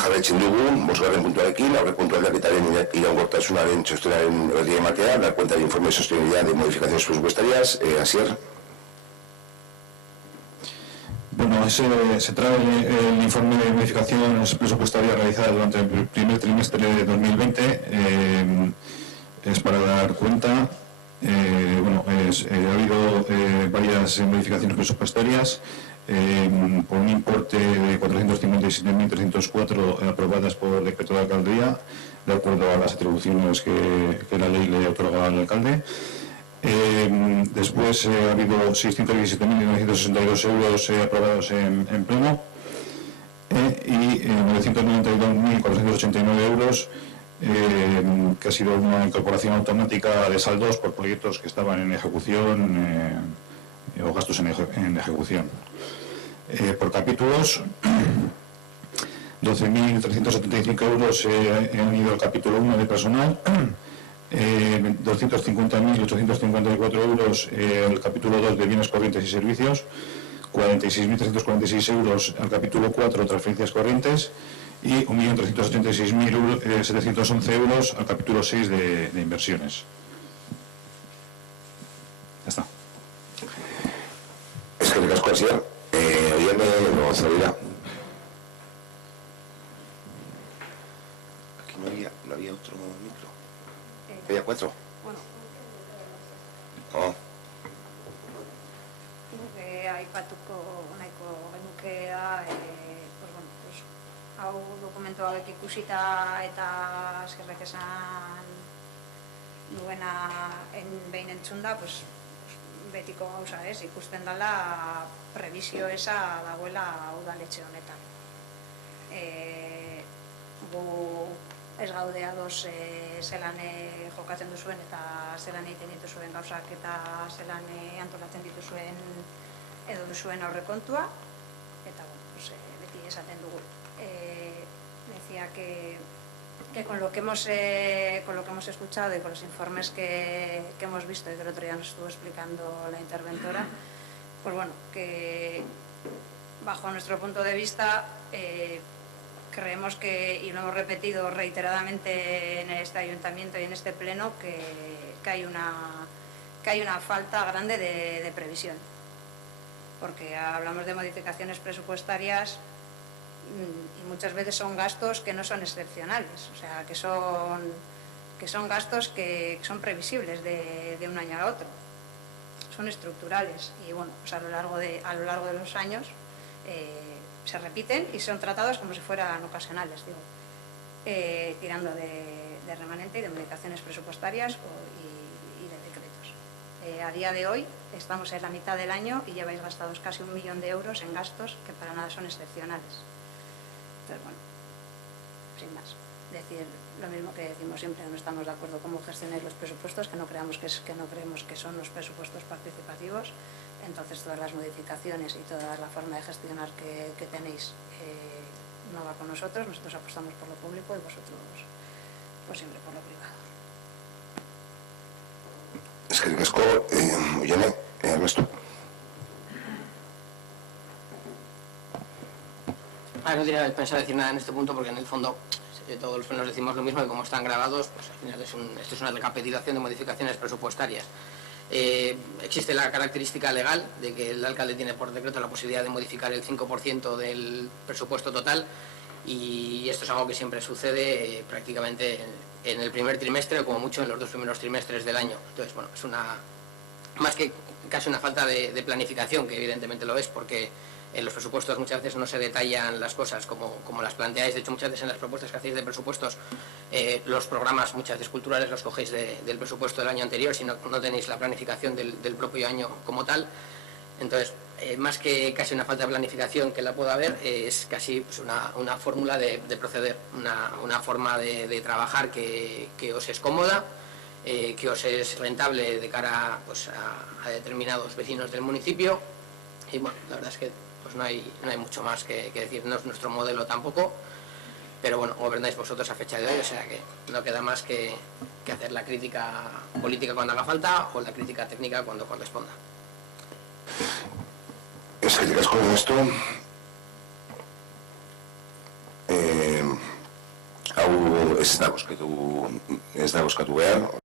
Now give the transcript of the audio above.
jarraitzen dugu, bosgarren puntuarekin, aurrekontu aldaketaren iraunkortasunaren txostenaren berri ematea, dar cuenta de informe de sostenibilidad de modificaciones presupuestarias. Asier. Bueno, se trae el informe de modificaciones presupuestarias realizadas durante el primer trimestre de 2020. Es para dar cuenta. Ha habido varias modificaciones presupuestarias por un importe de 457.304 aprobadas por decreto de alcaldía, de acuerdo a las atribuciones que la ley le otorga al alcalde. Después ha habido 617.962 euros aprobados en pleno y 992.489 euros que ha sido una incorporación automática de saldos por proyectos que estaban en ejecución o gastos en ejecución. Por capítulos, 12.375 euros han ido al capítulo 1 de personal, 250.854 euros el capítulo 2 de bienes corrientes y servicios, 46.346 euros al capítulo 4 transferencias corrientes y 1.386.711 euros al capítulo 6 de inversiones. Ya está. Es que las cosas oyeme Gonzalera. Aquí no había otro micro. Había 4. Bueno. Oh. Aipatuko nahiko genuke da, hau dokumentu hauek ikusita eta eskerrek esan duena behin entzunda, betiko gauza ez, ikusten dela prebizio eza dagoela udaletxe honetan. Gu ez gaude ados zelan jokatzen duzuen eta zelan egiten dituzuen gauzak eta zelan antolatzen dituzuen edo duzuen aurrekontua, eta beti esaten dugu. Decía que con lo que hemos escuchado y con los informes que hemos visto y que el otro día nos estuvo explicando la interventora, pues bueno, que bajo nuestro punto de vista creemos que, y lo hemos repetido reiteradamente en este ayuntamiento y en este pleno, que hay una falta grande de previsión. Porque hablamos de modificaciones presupuestarias y muchas veces son gastos que no son excepcionales, o sea, que son gastos que son previsibles de un año a otro, son estructurales y bueno, pues a lo largo de los años se repiten y son tratados como si fueran ocasionales, tirando de remanente y de modificaciones presupuestarias y de decretos. A día de hoy estamos en la mitad del año y lleváis gastados casi 1 millón de euros en gastos que para nada son excepcionales. Entonces, bueno, sin más, decir lo mismo que decimos siempre, no estamos de acuerdo cómo gestionáis los presupuestos, que no creemos que son los presupuestos participativos. Entonces todas las modificaciones y toda la forma de gestionar que tenéis no va con nosotros apostamos por lo público y vosotros pues siempre por lo privado. Es que el casco, oyeme, Ernesto. No tenía pensado decir nada en este punto porque en el fondo todos los plenos decimos lo mismo y como están grabados, pues al final esto es una recapitulación de modificaciones presupuestarias. Existe la característica legal de que el alcalde tiene por decreto la posibilidad de modificar el 5% del presupuesto total y esto es algo que siempre sucede prácticamente en el primer trimestre o como mucho en los 2 primeros trimestres del año. Entonces, bueno, es más que casi una falta de planificación, que evidentemente lo es, porque en los presupuestos muchas veces no se detallan las cosas como las planteáis. De hecho, muchas veces en las propuestas que hacéis de presupuestos, los programas muchas veces culturales los cogéis del presupuesto del año anterior, si no tenéis la planificación del propio año como tal. Entonces, más que casi una falta de planificación que la pueda haber, es casi pues, una fórmula de proceder, una forma de trabajar que os es cómoda, que os es rentable de cara pues, a determinados vecinos del municipio. Y bueno, la verdad es que pues no hay mucho más que decir, no es nuestro modelo tampoco, pero bueno, gobernáis vosotros a fecha de hoy, o sea que no queda más que hacer la crítica política cuando haga falta o la crítica técnica cuando corresponda. Es que llegas con esto. ez da bozkatu behar,